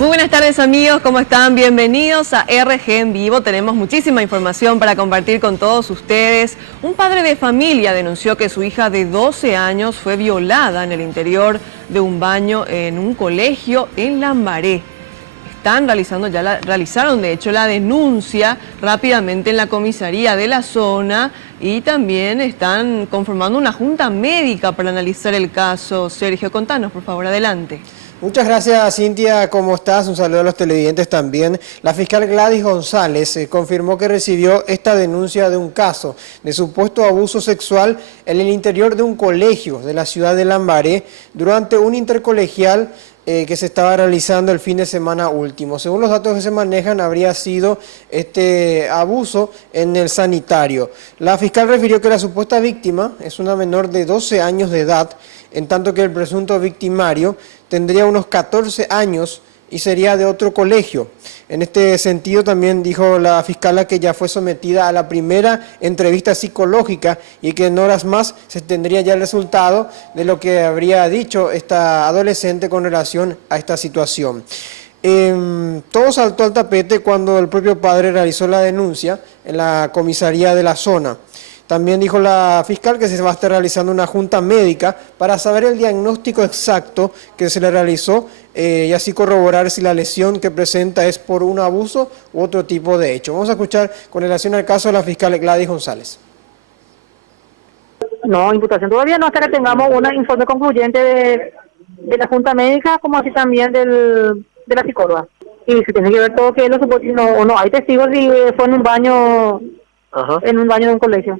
Muy buenas tardes amigos, ¿cómo están? Bienvenidos a RG en Vivo. Tenemos muchísima información para compartir con todos ustedes. Un padre de familia denunció que su hija de 12 años fue violada en el interior de un baño en un colegio en Lambaré. Realizaron de hecho la denuncia rápidamente en la comisaría de la zona y también están conformando una junta médica para analizar el caso. Sergio, contanos por favor, adelante. Muchas gracias, Cintia. ¿Cómo estás? Un saludo a los televidentes también. La fiscal Gladys González confirmó que recibió esta denuncia de un caso de supuesto abuso sexual en el interior de un colegio de la ciudad de Lambaré durante un intercolegial que se estaba realizando el fin de semana último. Según los datos que se manejan, habría sido este abuso en el sanitario. La fiscal refirió que la supuesta víctima es una menor de 12 años de edad, en tanto que el presunto victimario tendría unos 14 años y sería de otro colegio. En este sentido también dijo la fiscala que ya fue sometida a la primera entrevista psicológica y que en horas más se tendría ya el resultado de lo que habría dicho esta adolescente con relación a esta situación. Todo saltó al tapete cuando el propio padre realizó la denuncia en la comisaría de la zona. También dijo la fiscal que se va a estar realizando una junta médica para saber el diagnóstico exacto que se le realizó y así corroborar si la lesión que presenta es por un abuso u otro tipo de hecho. Vamos a escuchar con relación al caso a la fiscal Gladys González. No, imputación todavía no, hasta que tengamos un informe concluyente de la junta médica, como así también de la psicóloga. Y se tiene que ver todo que lo supuesto, no hay testigos si fue en un baño, en un baño de un colegio.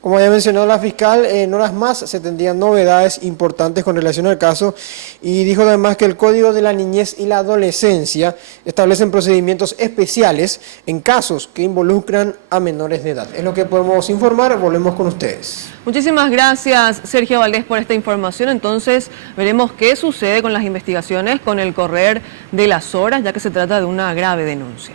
Como ya mencionó la fiscal, en horas más se tendrían novedades importantes con relación al caso y dijo además que el Código de la Niñez y la Adolescencia establecen procedimientos especiales en casos que involucran a menores de edad. Es lo que podemos informar, volvemos con ustedes. Muchísimas gracias Sergio Valdés por esta información. Entonces veremos qué sucede con las investigaciones con el correr de las horas, ya que se trata de una grave denuncia.